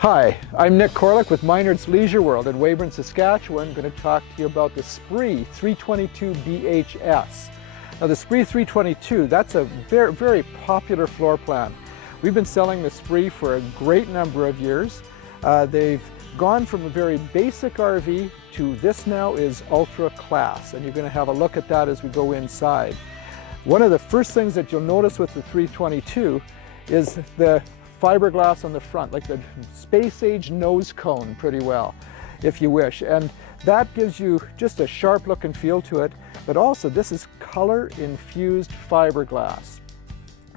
Hi, I'm Nick Corlick with Minard's Leisure World in Weyburn, Saskatchewan. I'm going to talk to you about the Spree 322 BHS. Now the Spree 322, that's a very, very popular floor plan. We've been selling the Spree for a great number of years. They've gone from a very basic RV to this now is ultra class, and you're going to have a look at that as we go inside. One of the first things that you'll notice with the 322 is the fiberglass on the front, like the space age nose cone pretty well, if you wish. And that gives you just a sharp look and feel to it, but also this is color infused fiberglass.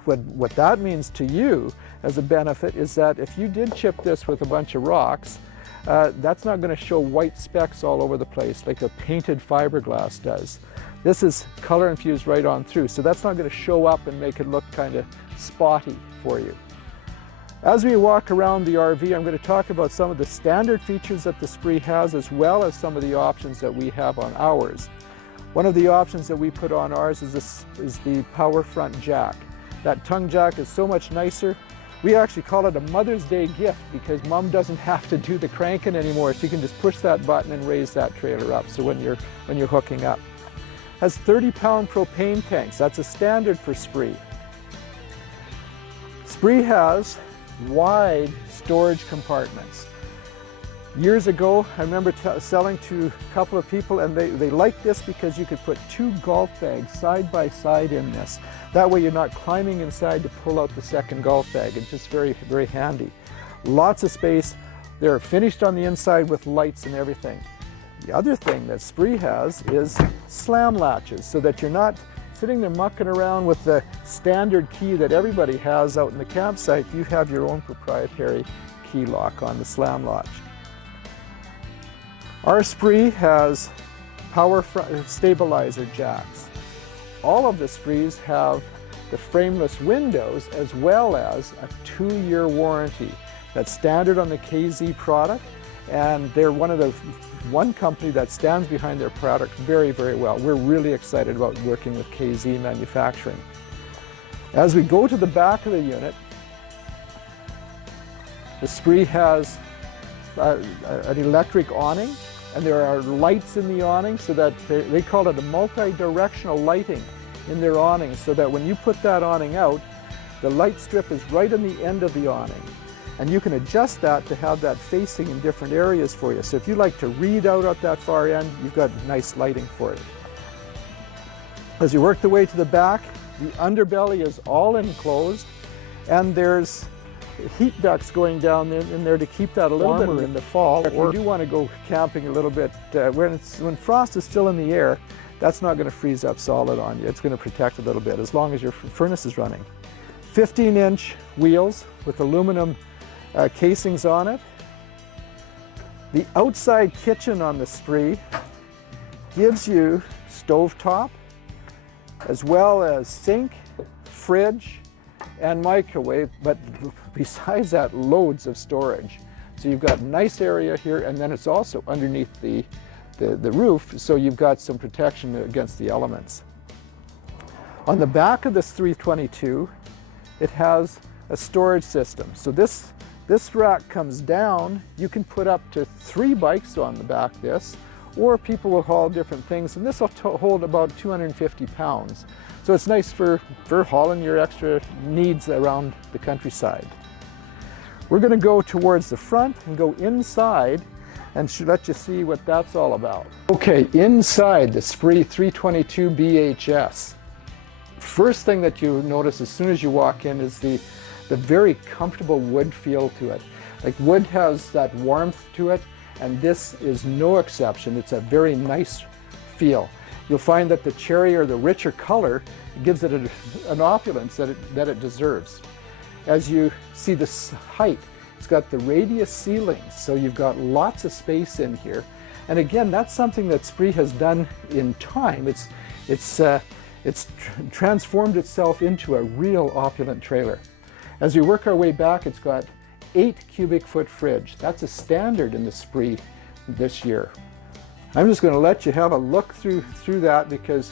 What that means to you as a benefit is that if you did chip this with a bunch of rocks, that's not going to show white specks all over the place like a painted fiberglass does. This is color infused right on through, so that's not going to show up and make it look kind of spotty for you. As we walk around the RV, I'm going to talk about some of the standard features that the Spree has, as well as some of the options that we have on ours. One of the options that we put on ours is the power front jack. That tongue jack is so much nicer. We actually call it a Mother's Day gift because Mom doesn't have to do the cranking anymore. She can just push that button and raise that trailer up. So when you're hooking up, has 30-pound propane tanks. That's a standard for Spree. Spree has wide storage compartments. Years ago, I remember selling to a couple of people, and they liked this because you could put 2 golf bags side by side in this. That way you're not climbing inside to pull out the second golf bag. It's just very, very handy. Lots of space. They're finished on the inside with lights and everything. The other thing that Spree has is slam latches, so that you're not sitting there mucking around with the standard key that everybody has out in the campsite. You have your own proprietary key lock on the slam latch. Our Spree has power stabilizer jacks. All of the Sprees have the frameless windows as well as a 2-year warranty. That's standard on the KZ product, and they're one company that stands behind their product very, very well. We're really excited about working with KZ Manufacturing. As we go to the back of the unit, the Spree has an electric awning, and there are lights in the awning, so that they call it a multi-directional lighting in their awning, so that when you put that awning out, the light strip is right on the end of the awning. And you can adjust that to have that facing in different areas for you. So if you like to read out at that far end, you've got nice lighting for it. As you work the way to the back, the underbelly is all enclosed, and there's heat ducts going down in there to keep that a little warmer in the fall. If you do want to go camping a little bit, when frost is still in the air, that's not going to freeze up solid on you. It's going to protect a little bit as long as your furnace is running. 15-inch wheels with aluminum casings on it. The outside kitchen on the Spree gives you stovetop, as well as sink, fridge, and microwave, but besides that, loads of storage. So you've got a nice area here, and then it's also underneath the roof, so you've got some protection against the elements. On the back of this 322, it has a storage system. So this rack comes down. You can put up to 3 bikes on the back of this, or people will haul different things, and this will hold about 250 pounds. So it's nice for hauling your extra needs around the countryside. We're going to go towards the front and go inside and let you see what that's all about. Okay, inside the Spree 322 BHS. First thing that you notice as soon as you walk in is the very comfortable wood feel to it. Like, wood has that warmth to it, and this is no exception. It's a very nice feel. You'll find that the cherry, or the richer color, gives it an opulence that it deserves. As you see this height, it's got the radius ceilings, so you've got lots of space in here. And again, that's something that Spree has done in time. It's transformed itself into a real opulent trailer. As we work our way back, it's got 8 cubic foot fridge. That's a standard in the Spree this year. I'm just going to let you have a look through that because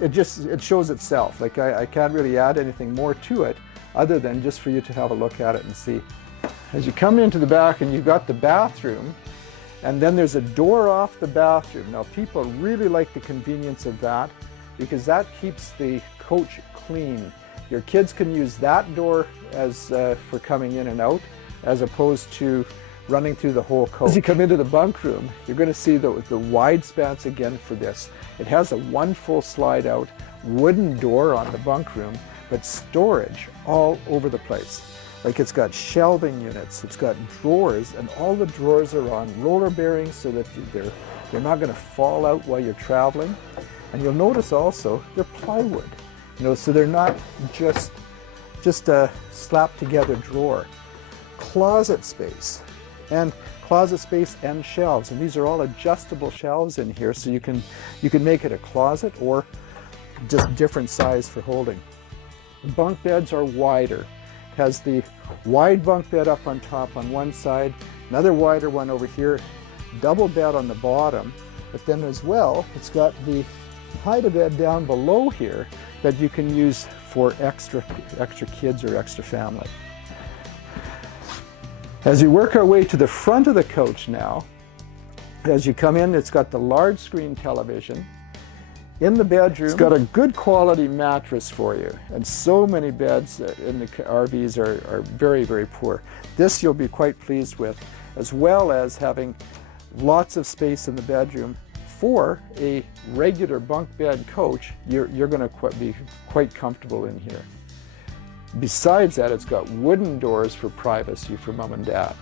it shows itself. Like, I can't really add anything more to it other than just for you to have a look at it and see. As you come into the back and you've got the bathroom, and then there's a door off the bathroom. Now people really like the convenience of that because that keeps the coach clean. Your kids can use that door as for coming in and out, as opposed to running through the whole coach. As you come into the bunk room, you're going to see the wide spans again for this. It has a one full slide out wooden door on the bunk room, but storage all over the place. Like it's got shelving units, it's got drawers, and all the drawers are on roller bearings so that they're not going to fall out while you're traveling. And you'll notice also they're plywood, so they're not just a slapped together drawer. Closet space and shelves, and these are all adjustable shelves in here, so you can make it a closet or just different size for holding. Bunk beds are wider. It has the wide bunk bed up on top on one side, another wider one over here, double bed on the bottom, but then as well it's got the hide-a-bed down below here that you can use for extra kids or extra family. As you work our way to the front of the coach now, as you come in, it's got the large screen television. In the bedroom, it's got a good quality mattress for you, and so many beds in the RVs are very, very poor. This you'll be quite pleased with, as well as having lots of space in the bedroom. For a regular bunk bed coach, you're going to be quite comfortable in here. Besides that, it's got wooden doors for privacy for mom and dad.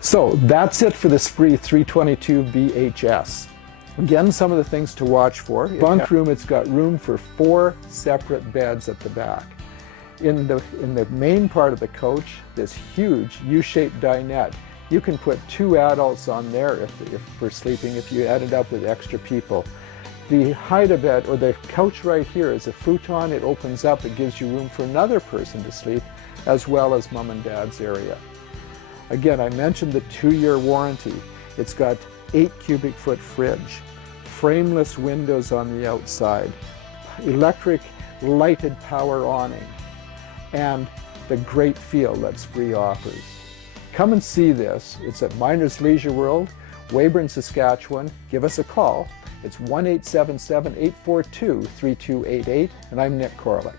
So that's it for the Spree 322 BHS. Again, some of the things to watch for. Bunk room, it's got room for 4 separate beds at the back. In the main part of the coach, this huge U-shaped dinette. You can put 2 adults on there if for sleeping, if you added up with extra people. The hide-a-bed, or the couch right here, is a futon. It opens up, it gives you room for another person to sleep, as well as mom and dad's area. Again, I mentioned the 2-year warranty. It's got 8 cubic foot fridge, frameless windows on the outside, electric lighted power awning, and the great feel that Spree offers. Come and see this. It's at Miners Leisure World, Weyburn, Saskatchewan. Give us a call. It's 1-877-842-3288, and I'm Nick Korlick.